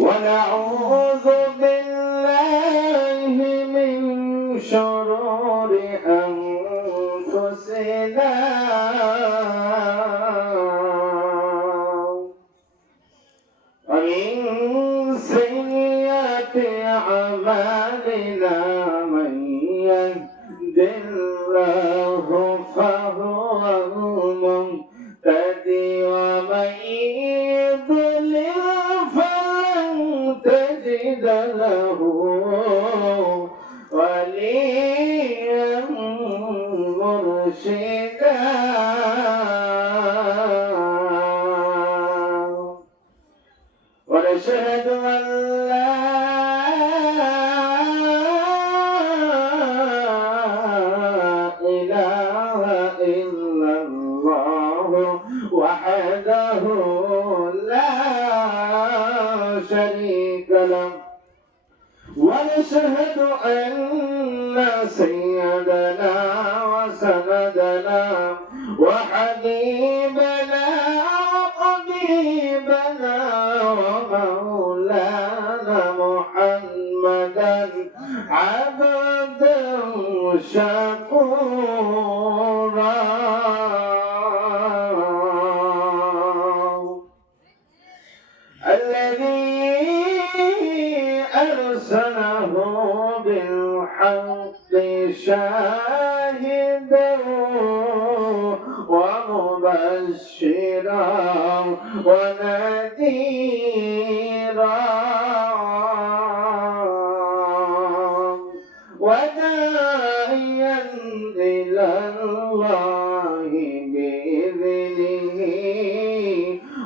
ونعوذ بالله من شرور أنفسنا ومن سيئات أعمالنا من يهد الله فهو المهتدي ومن يضلل فلن تجد له وليا مرشدا ونشهد أن لا إله إلا الله وحده لا شريك له ونشهد أن سيدنا وسندنا وحبيبنا وقريبنا ومولانا محمدا عبدا شكورا الذي أرسله بالحق شاهدا ومبشرا ونذيرا وداعيا إلى الله بإذنه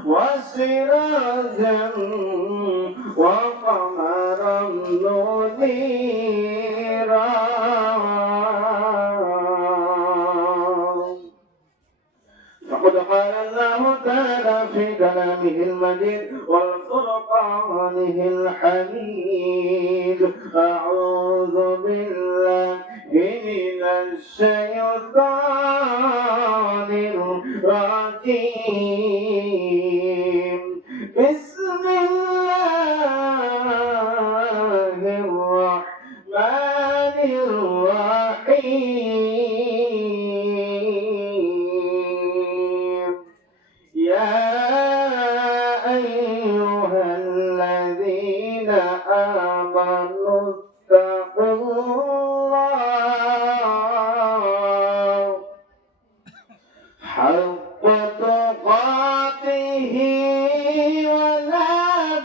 وسراجا وقمرا منيرا فقد قال الله تعالى في كلامه المجيد والفرقانه الحميد أعوذ بالله من الشيطان الرجيم بسم الله الرحمن الرحيم يا أيها الذين آمنوا اتقوا الله حق تقاته ولا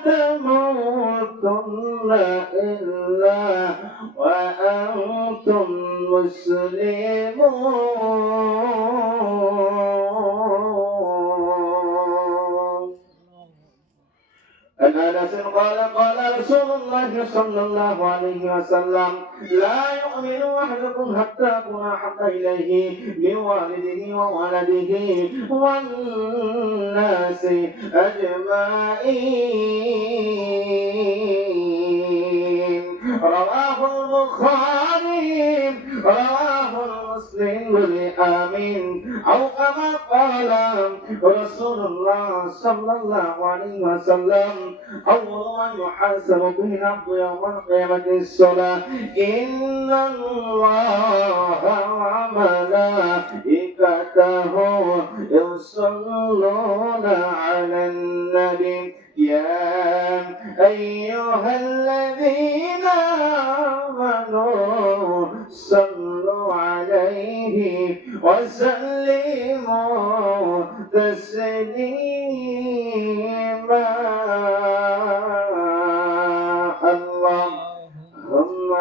تموتن إلا وأنتم مسلمون. عن أنس قال قال رسول الله صلى الله عليه وسلم لا يؤمن أحدكم حتى أكون أحب إليه من والده وولده والناس أجمعين. رواه البخاري رواه مسلم آمين أو كما قال رسول الله صلى الله عليه وسلم أول ما يحاسب به العبد يوم القيامة الصلاة إن الله وملائكته يصلون على النبي يا أيها الذين آمنوا صلوا عليه وسلموا تسليما. اللهم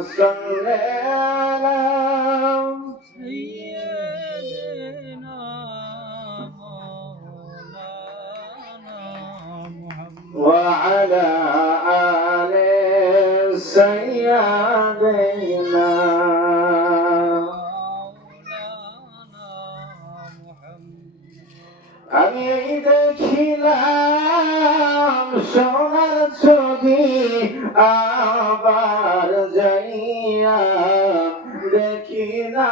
صل على سيدنا مولانا محمد وعلى آل سيدنا আমি দেখিলাম সোনার ছবি আবার যাইয়া দেখি না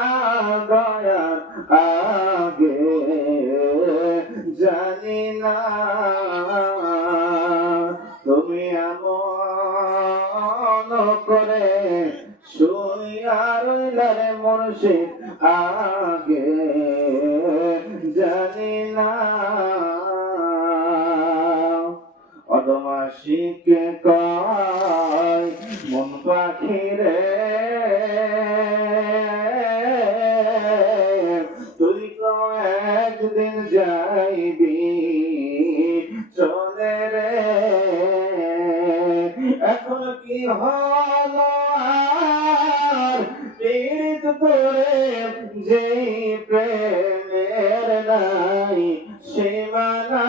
দয়ার আগে জানি না তুমি এমন করে শুইয়া রইলা রে মুর্শিদ আগে জানি না অদমাসিকে কয় মন পাখি রে তুই তো একদিন যাইবি চলে রে এখন কি হলো আর পীড়িত তোরে যেই প্রেমের নাই সীমানা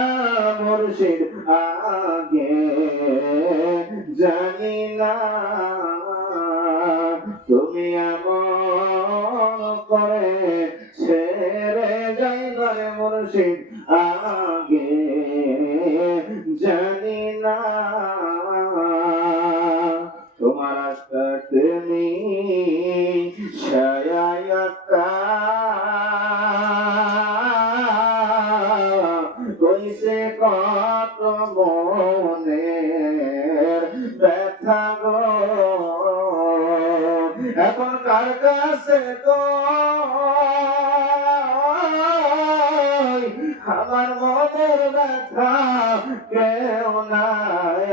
মুর্শিদ আগে জানি না তুমি এমন করে ছেড়ে যাইবার মুর্শিদ আগে জানি না তোমার আস্তানি ছায়াটা কইছে কত মনের ব্যথা গো এখন কার কাছে গো আমার মনের ব্যথা কেউ নাই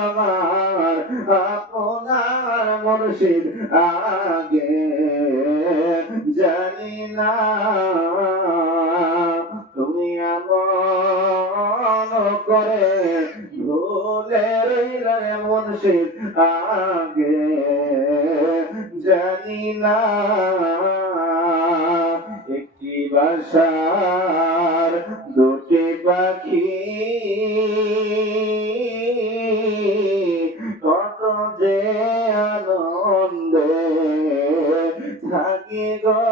আমার আপনার মুর্শিদ আগে জানি না তুমি এমন করে ভুলে রইলে মুর্শিদ আগে জানি না একটি বাসার দুটি পাখি কত যে আনন্দে থাকি গো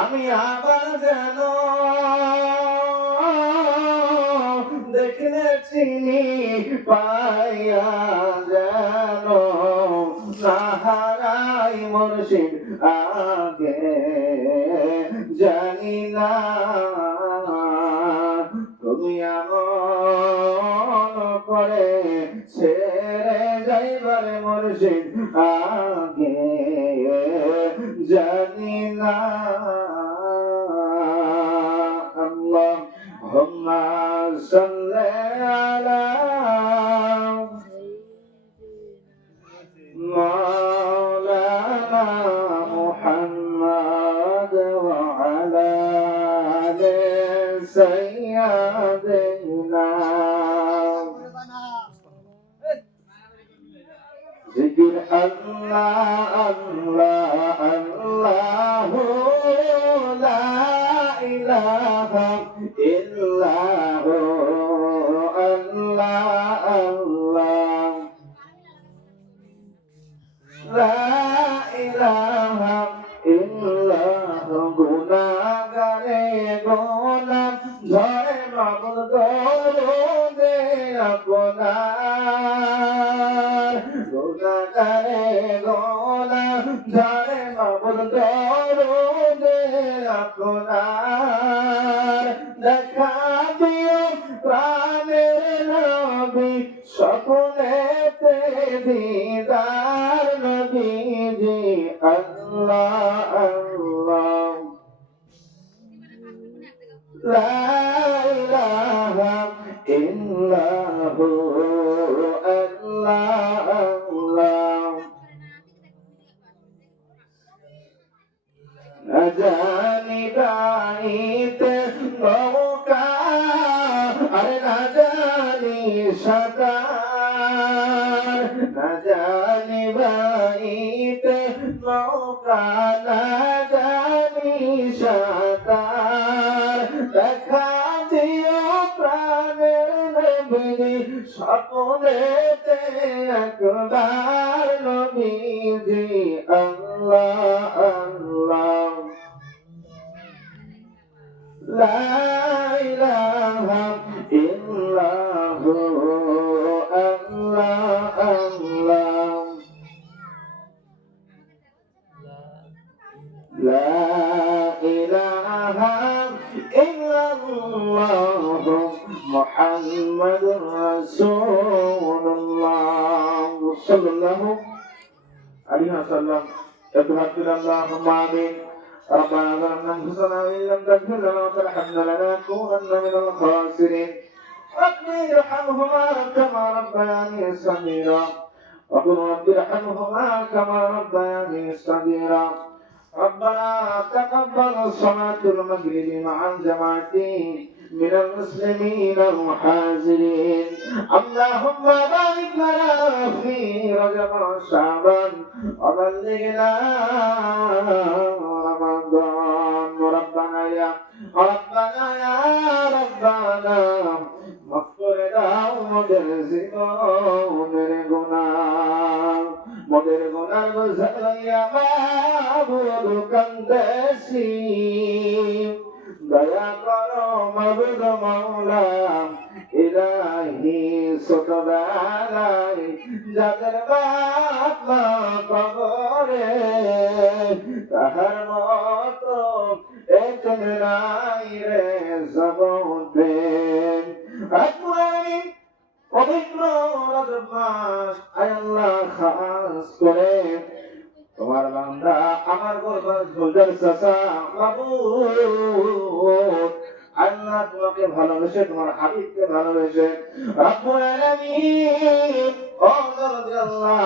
আমি আবার যেন দেখলে চিনি পাইয়া যেন না হারাই মুর্শিদ আগে জানি না তুমি এমন করে ছেড়ে যাইবার মুর্শিদ আগে জানি না আল্লাহুম্মা সাল্লি আলা মাওলানা মুহাম্মদ ওয়া আলা আলি সাইয়্যিদিনা জিকির আল্লাহ আল্লাহ আল্লাহু লা ইলাহা ইল্লাহু আল্লাহ আল্লাহ লা ইলাহা ইল্লাহু গুনাহগারে গোলাম ঝরে মাবুদ দরুদে আপনার গুনাহগারে গোলাম ঝরে মাবুদ দরুদে আপনার দেখা দিও প্রাণের নবী স্বপ্নেতে দিদার নবীজি আল্লাহ আল্লাহ লা ইলাহা ইল্লাহু আল্লাহ আল্লাহ না জানি গাইতে নৌকা আরে না জানি সাঁতার না জানি বাইতে নৌকা না জানি সাঁতার দেখা দিও প্রাণের নবী স্বপ্নেতে একবার নবীজি আল্লাহ আল্লাহ লা ইলাহা ইল্লাহু আল্লাহ আল্লাহ لا إله إلا الله محمد رسول الله صلى الله عليه وسلم. يتحدث اللهم آمين. ربنا ظلمنا أنفسنا وإن لم تغفر لنا وترحمنا لنكونن من الخاسرين. رب ارحمهما كما ربياني صغيرا وقل رب ارحمهما كما ربياني صغيرا. ربنا تقبل صلاة المغرب مع الجماعة من المسلمين الحاضرين. اللهم بارك لنا في رجب وشعبان وبلغنا رمضان. ربنا يا ربنا মাফ করে দাও মোদের জীবনের গুনাহ, মোদের গুনাহ বোঝা লইয়া মাবুদ কান্দেছি। দয়া করো মাবুদ মাওলা ইলাহি, ছোটবেলায় যাদের বাপ মা কবরে তাহার মতো এতন নাই রে জগতে। পবিত্র রজব মাস, আয় আল্লাহ খাস করে তোমার বান্দা আমার গোলজার চাচা মাবুদ আল্লাহ তোমাকে ভালোবেসে, তোমার হাবিবকে ভালোবেসে রব্বুল আলামিন ও দরদি আল্লাহ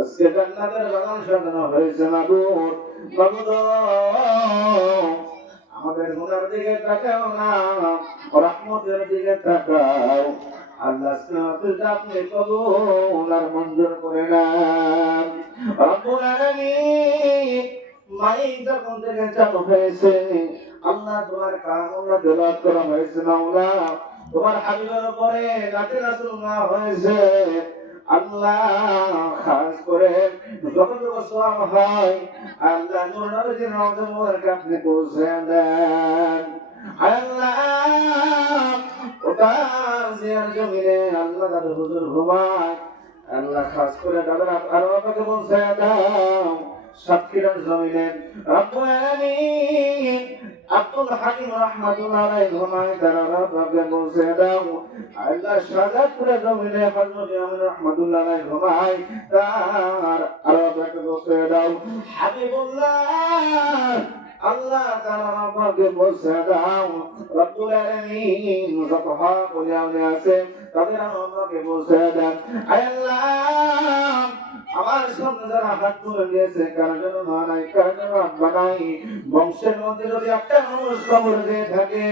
আজকে জান্নাতের বাগান সাজানো হয়েছে মাবুদ। মাবুদ আমাদের গুনার দিকে তাকাও না, রহমতের দিকে তাকাও। আল্লাহ আপনি কবুল আর মঞ্জুর করে নেন। রব্বুল আলামিন মাইক যখন থেকে চালু হয়েছে আল্লাহ তোমার কালাম তেলাওয়াত করা হয়েছে মাওলা, তোমার হাবিবের উপরে নাতে রাসূল হয়েছে আল্লাহ খাস করে যখন সওয়াব হয় আল্লাহ নূর নবীর রওজা মুবারকে আপনি পৌঁছে দেন। আল্লাহ ওটা জিয়ার জমিনে আল্লাহ তাদের হুজুর ঘুমায়, আল্লাহ খাস করে তাদের আরো আপনাকে পৌঁছে দাও। সাতক্ষীরার জমিনে রব্বুল আলামিন আব্দুল হাকিম রাহমাতুল্লাহ আলাইহি ঘুমায়, তারা আপনাকে পৌঁছে দাও। আল্লাহ শাহজাদপুরের জমিনে হযরত আমিন রাহমাতুল্লাহ আলাইহি ঘুমায়, তার আরো আপনাকে পৌঁছে দাও। হাবিবুল্লাহ আল্লাহ তাআলা আপনাকে পৌঁছে দাও। রব্বুল আলামিন যত হক ওলিয়া আছে তাদের আপনাকে পৌঁছে দেন। আল্লাহ আমার সামনে যারা হাত তুলে দিয়েছে কারণ নাই, কারণ বানাই বংশের মধ্যে যদি একটা মানুষ কবর দিয়ে থাকে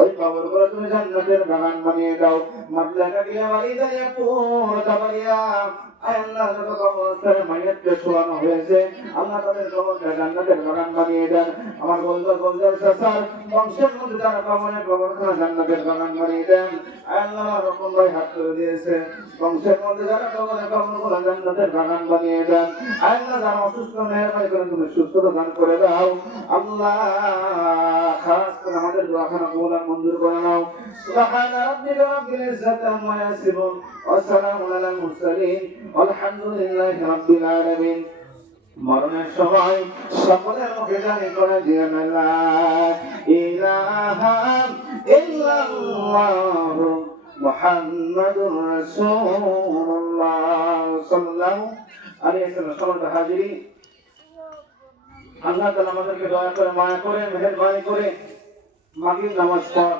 ওই কবর করে তুমি জান্নাতের বাগান বানিয়ে দাও। মাতলা কাটিয়া বাড়ি দাঁড়িয়ে পুরো বাড়িয়া আল্লাহ যত কবরস্থানে মাইয়াতকে শোয়ানো হয়েছে আল্লাহ তাদের কবরকে জান্নাতের বাগান বানিয়ে দেন। আমার গোলজার চাচার বংশের মধ্যে যারা কবরখানা জান্নাতের বাগান বানিয়ে দেন। আল্লাহ রকম ভাই হাত তুলে দিয়েছে বংশের মধ্যে যারা কবরগুলো জান্নাতের বাগান বানিয়ে দেন। আল্লাহ যারা অসুস্থ মেহরবানি করে তুমি সুস্থতা দান করে দাও। আল্লাহ খাস করে আমাদের দোয়াখানা কবুল আর মঞ্জুর করে নাও। সুবহানা রাব্বিকা রাব্বিল ইজ্জাতি আম্মা ইয়াসিফুন ওয়া সালামুন আলাল মুরসালিন আলহামদুলিল্লাহি রাব্বিল আলামিন। মরণের সময় সকলের মুখে জানি করে দিয়ে লা ইলাহা ইল্লাল্লাহ মুহাম্মাদুর রাসূলুল্লাহ সাল্লাল্লাহু আলাইহি ওয়াসাল্লাম। সম্মানিত হাজিরিন, আল্লাহ তাআলা আমাদেরকে দয়া করে মায়া করে মেহেরবানি করে মাগরিব নামাজ পড়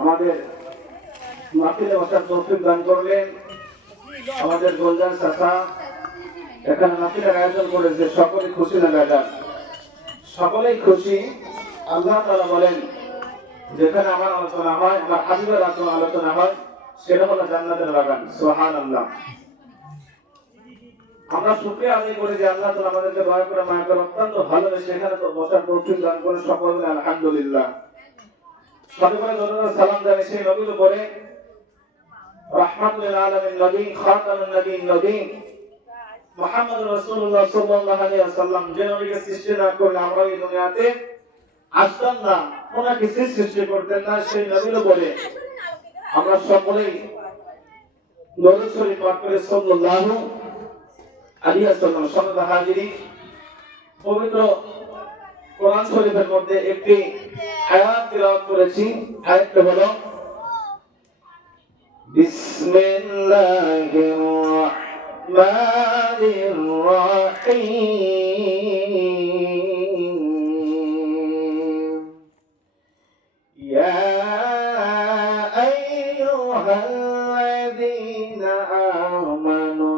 আমাদের মাহফিলে বসার তৌফিক দান করলেন। আমাদের গোলজার চাচা এখানে মাহফিলের আয়োজন করেছে, সকলেই খুশি না দাদা? সকলেই খুশি। আল্লাহ তাআলা বলেন যেখানে আমার আলোচনা হয়, আমার হাবিবের আলোচনা হয়, সেটা হলো জান্নাতের বাগান। সুবহানাল্লাহ। আমরা শুকরিয়া আদায় করি যে আল্লাহ তাআলা আমাদেরকে দয়া করে মায়া করে অত্যন্ত ভালোবেসে এখানে তো বসার তৌফিক দান করে সকলে আলহামদুলিল্লাহ। সকলে দরুদ সালাম জানাই সেই নবীর উপরে, রাহমাতুল আলামিন নবী, খাতামুন নবীন নবী মুহাম্মদ রাসূলুল্লাহ সাল্লাল্লাহু আলাইহি ওয়াসাল্লাম, যে নবীকে সৃষ্টি না করলে আমরা এই দুনিয়াতে আসতাম না, ওনাকে সৃষ্টি করতেন না, সেই নবীর উপরে আমরা সকলেই দরুদ শরীফ পাঠ করে সাল্লাল্লাহু আলাইহি ওয়াসাল্লাম। সম্মানিত হাজিরিন, পবিত্র কোরআন শরীফের মধ্যে একটি আয়াত তিলাওয়াত করেছি। আয়াতটা হলো বিসমিল্লাহির রাহমানির রাহিম ইয়া আইয়ুহাল্লাযীনা আমানু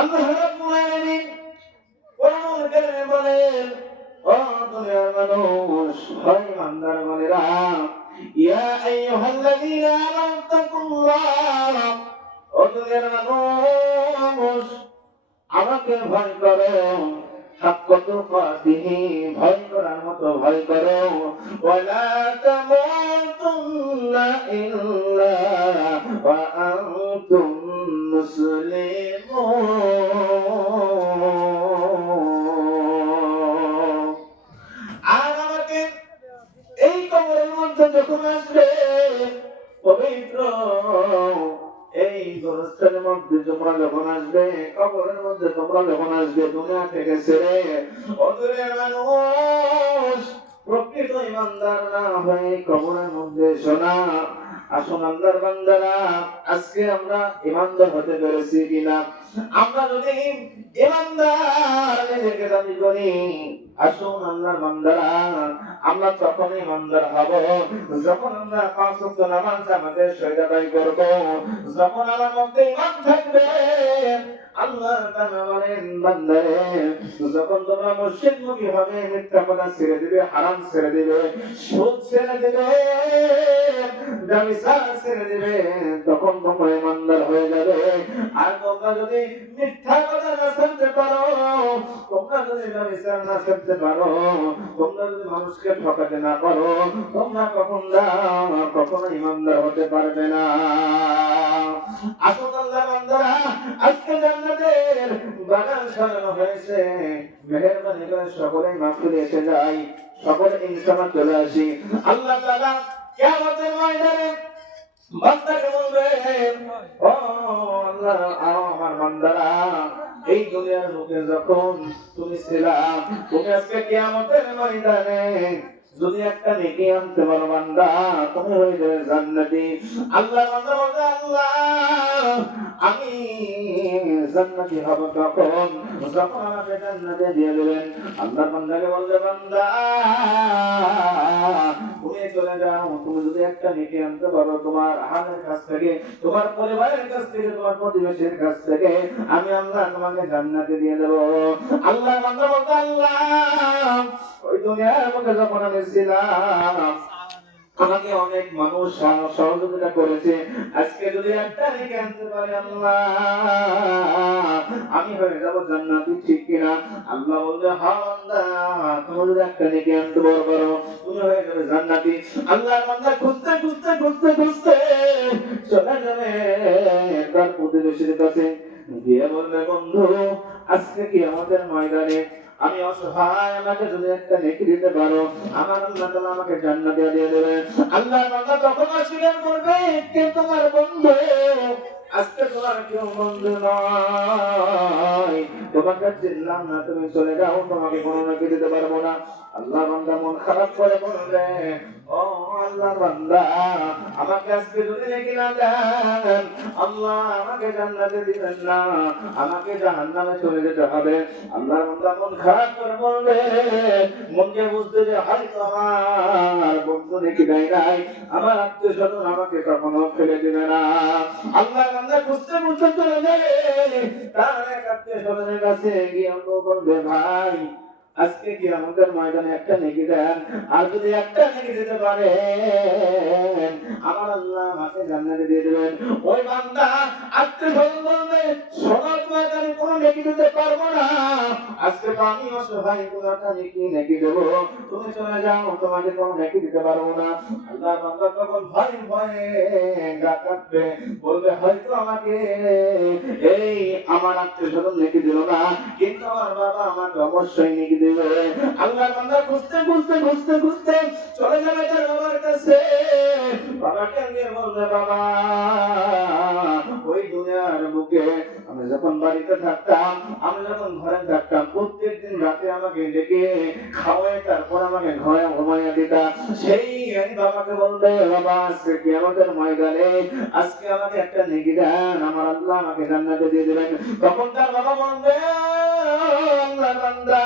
আল্লাহ রাব্বুল আলামিন কোরআনুল কারীমে বলেন, ও দুনিয়ার মানুষ, হয় ইমানদারগণেরা, ইয়া আইয়ুহাল্লাযীনা আমানু তাকুল্লাহ, ও দুনিয়ার মানুষ, আমাকে ভয় করো, হাক্কা তুকাতিহি, ভয় করার মতো ভয় করো, ওয়ালা তামুতুন্না ইল্লা ওয়া আনতুম মুসলিমুন। আর আমাকে এই কবরের মধ্যে যখন আসবে, পবিত্র এই গোরস্থানের মধ্যে তোমরা যখন আসবে, কবরের মধ্যে তোমরা যখন আসবে দুনিয়া থেকে ছেড়ে, ও দুনিয়ার মানুষ, প্রকৃত ইমানদার না হয়ে কবরের মধ্যে শোনা। আসুন আল্লাহর বান্দারা, আজকে আমরা ইমানদার হতে পেরেছি কিনা? আমরা যদি ইমানদার নিজেকে দাবি করি, আসুন আল্লাহর বান্দারা, আমরা তখন ইমানদার হব যখন আমরা 5 ওয়াক্ত নামাজ আমাদের সহিত আদায় করব, যখন আমার মধ্যে ঈমান থাকবে। আল্লাহ তাআলা বলেন, বান্দারে, যখন তোমরা মুশরিকমুখী হবে, মিথ্যা কথা ছেড়ে দিবে, হারাম ছেড়ে দিবে, সুদ ছেড়ে দিবে, ব্যভিচার ছেড়ে দিবে, তখন তোমরা ইমানদার হয়ে যাবে। আর তোমরা যদি মিথ্যা কথা না ছাড়তে পারো, তোমরা যদি ব্যভিচার না ছাড়তে পারো, তোমরা যদি মানুষকে ঠকাতে না পারো, তোমরা কখনো ইমানদার হতে পারবে না। আসুন আল্লাহর বান্দারা, আজকে জান্নাতের বাগান সাজানো হয়েছে, মেহেরবানি করে সকলেই মাহফিলে এসে যাই, সকলে ইনশাআল্লাহ চলে আসি। আল্লাহ তাআলা কিয়ামতের ময়দানে বান্দাকে বলবেন, ও আল্লাহ, আমার বান্দারা, এই দুনিয়ার বুকে যখন তুমি ছিলা, তুমি আজকে কিয়ামতের ময়দানে যদি একটা নেকি আনতে পারো বান্দা, তুমি হয়ে যাবে জান্নাতি। আল্লাহ বান্দা বলবে, আল্লাহ, আমি জান্নাতি হব তখন যখন আমাকে জান্নাতে দিয়ে দেবেন। আল্লাহ বান্দাকে বলবে, বান্দা, তুমি চলে যাও, তুমি যদি একটা নেকি আনতে পারো তোমার আহারের কাছ থেকে, তোমার পরিবারের কাছ থেকে, তোমার প্রতিবেশীর কাছ থেকে, আমি আল্লাহ তোমাকে জান্নাতে দিয়ে দেব। আল্লাহ বান্দা বলবে, আল্লাহ, ওই দুনিয়ার মধ্যে যখন আমি ছিলাম, আমাকে অনেক মানুষ সহযোগিতা করেছে, আজকে যদি একটা নেকি আনতে পারি আল্লাহ, আমি হয়ে যাব জান্নাতি, ঠিক কিনা? আল্লাহ বলবে, হ্যাঁ বান্দা, তুমি যদি একটা নেকি আনতে পারো, তুমি হয়ে যাবে জান্নাতি। আল্লাহর বান্দা খুঁজতে খুঁজতে খুঁজতে খুঁজতে চলে যাবে তার প্রতিবেশীর কাছে, গিয়ে বলবে, বন্ধু, আজকে কি আমাদের ময়দানে আমি অসহায়, আমাকে যদি একটা নেকি দিতে পারো, আমার আল্লাহ তাআলা আমাকে জান্নাতে দিয়ে দেবে। আল্লাহর বান্দা তখন অস্বীকার করবে, কে তোমার বন্ধু? আজকে তোমার কেউ বন্ধু নয়, তোমাকে চিনলাম না, তুমি চলে যাও, তোমাকে কোনো নেকি দিতে পারবো না। আল্লাহ বান্দা মন খারাপ করে বলবে, ও আল্লাহ বান্দা, আমাকে আজকে যদি নেকি না দেন, আল্লাহ আমাকে জান্নাতে দিবেন না, আমাকে জাহান্নামে চলে যেতে হবে। আল্লাহর বান্দা মন খারাপ করে বলবে, মনকে বুঝতে যে হয়তো আমার বন্ধু নেকি দেয় নাই, আমার আত্মীয়-স্বজন আমাকে কখনো ফেলে দিবে না। আল্লাহর বান্দা খুঁজতে খুঁজতে চলে যাবে তার এক আত্মীয়-স্বজনের কাছে, গিয়ে বলবে, ভাই, আজকে কি আমাদের ময়দানে একটা নেকি দেন, আর যদি একটা নেকি দিতে পারেন, আমার আল্লাহ আমাকে জান্নাতে দিয়ে দেবেন। ওই বান্দা আত্মীয়-স্বজন বলবে, শোনো, তোমাকে আমি কোনো নেকি দিতে পারবো না, আজকে তো আমি অসহায়, তোমাকে নেকি দেবো, তুমি চলে যাও, তোমাকে কোনো নেকি দিতে পারবো না। আল্লাহ বান্দা তখন ভয় ভয়ে গা কাঁপবে, বলবে, হয়তো আমাকে এই আমার আত্মীয়-স্বজন নেকি দিল না, কিন্তু আমার বাবা আমাকে অবশ্যই নেকি দেবে। আল্লাহর বান্দা খুঁজতে খুঁজতে খুঁজতে খুঁজতে চলে যাবে তার বাবার কাছে, বাবাকে গিয়ে বলবে, বাবা, যখন বাড়িতে থাকতাম, আমি যখন ঘরে থাকতাম, প্রত্যেকদিন রাতে আমাকে ডেকে খাওয়ায় তারপর আমাকে ঘরে ঘুমাইয়া দিতা। সেই আমি বাবাকে বলতে, বাবা আজকে কিয়ামতের ময়দানে আজকে আমাকে একটা নেকি দেন, আমার আল্লাহ আমাকে জান্নাতে দিয়ে দেবেন। তখন তার বাবা বলবে, আল্লাহ বান্দা,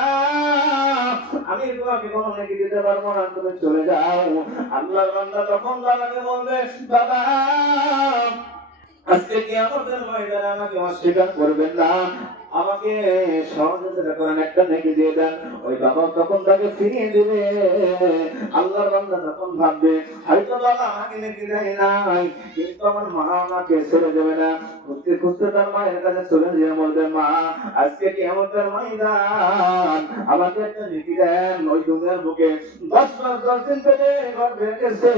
আমি তোমাকে কোনো নেকি দিতে পারবো না, তুমি চলে যাও। আল্লাহর বান্দা তখন বাবাকে বলবে, বাবা আজকে কিয়ামতের ময়দানে আমাকে অস্বীকার করবেন না, আমাকে সহযোগিতা করেন, একটা নেকি দিয়ে দেন। ওই বাবা তখন তাকে ফিরিয়ে দিবে। আল্লাহর বান্দা তখন ভাববে, হয়তো বাবা আমাকে নেকি দেয় নাই, কিন্তু আমার মা আমাকে ছেড়ে দেবে না। খুঁজতে খুঁজতে তার মায়ের কাছে চলে গিয়ে বলবে, মা আজকে কিয়ামতের ময়দান, আমাকে একটা নেকি দেন। ওই দুনিয়ার বুকে 10 মাস 10 দিন থেকে গর্ভে রেখেছে,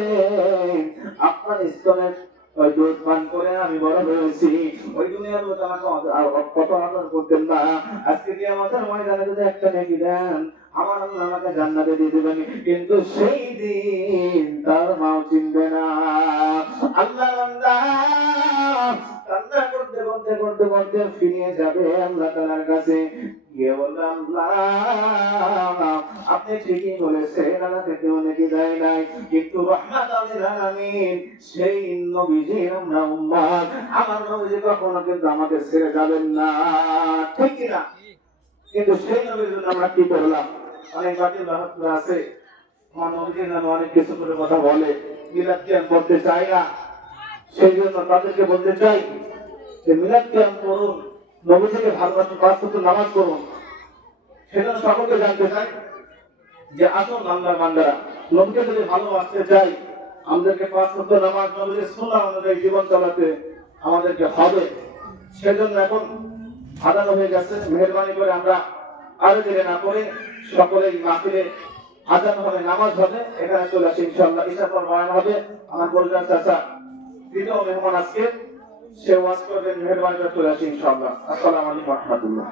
আপনার স্তনের ওই দুধ পান করে আমি বড় হয়েছি। ওই দুনিয়ার লোক আমাকে কত আদর করতেন না, আজকে কি আমাদের ময়দানে যদি একটা নেকি দেন, আমার আল্লাহ আমাকে জান্নাতে দিয়ে দেবেন। কিন্তু সেই দিন তার মাও চিনবে না। আল্লাহ বান্দা কান্না করতে করতে করতে করতে ফিরে যাবে আল্লাহ তাআলার কাছে, গিয়ে বলবে, আল্লাহ আপনি ঠিকই বলেছেন, আমাকে কেউ নেকি দেয় নাই, কিন্তু রাহমাতাল লিল আলামিন সেই নবীজির আমরা উম্মত, আমার নবীজি কখনো কিন্তু আমাকে ছেড়ে যাবেন না, ঠিক কি না? কিন্তু সেই নবীর জন্য আমরা কি করলাম? অনেক বাতিল বাহাত্তর আছে, আমার নবীজির নামে অনেক কিছু করে কথা বলে, মিলাদ কিয়াম করতে চায় না। সেই জন্য তাদেরকে বলতে চাই যে মিলাদ কিয়াম করুন, নবীজিকে ভালোবাসুন, 5 ওয়াক্ত নামাজ পড়ুন। সেজন্য সকলকে জানতে চাই যে আসুন আল্লাহর বান্দারা, নবীকে যদি ভালোবাসতে চাই, আমাদেরকে 5 ওয়াক্ত নামাজ নবীর সুন্নাহ অনুযায়ী জীবন চালাতে আমাদেরকে হবে। সেজন্য এখন আদান হয়ে গেছে, মেহেরবানি করে আমরা আরো দেরি না করে সকলেই মাহফিলে আজান হবে, নামাজ হবে, এখানে চলে আসি ইনশাআল্লাহ। ঈশার পর বয়ান হবে। আমার বলবেন চাচা দ্বিতীয় মেহমান আজকে, সে ওয়াজ করবেন, মেহেরবানি করে চলে আসি ইনশাআল্লাহ। আসসালামু আলাইকুম ওয়া রাহমাতুল্লাহ।